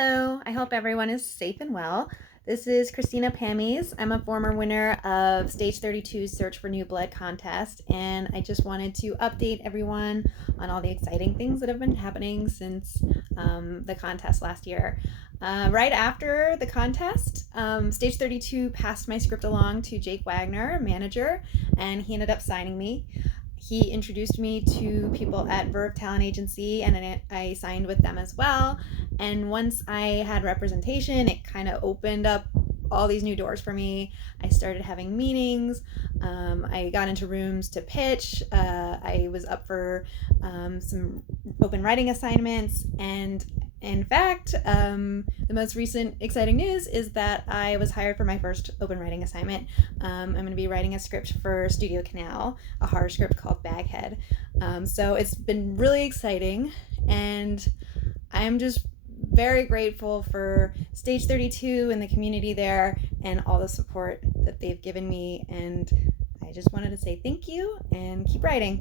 Hello, I hope everyone is safe and well. This is Christina Pamies. I'm a former winner of Stage 32's Search for New Blood contest, and I just wanted to update everyone on all the exciting things that have been happening since the contest last year. Right after the contest, Stage 32 passed my script along to Jake Wagner, manager, and he ended up signing me. He introduced me to people at Verve Talent Agency, and then I signed with them as well. And once I had representation, it kind of opened up all these new doors for me. I started having meetings. I got into rooms to pitch. I was up for some open writing assignments. And in fact, the most recent exciting news is that I was hired for my first open writing assignment. I'm going to be writing a script for StudioCanal, a horror script called Baghead. So it's been really exciting, and I'm just very grateful for Stage 32 and the community there and all the support that they've given me. And I just wanted to say thank you and keep writing.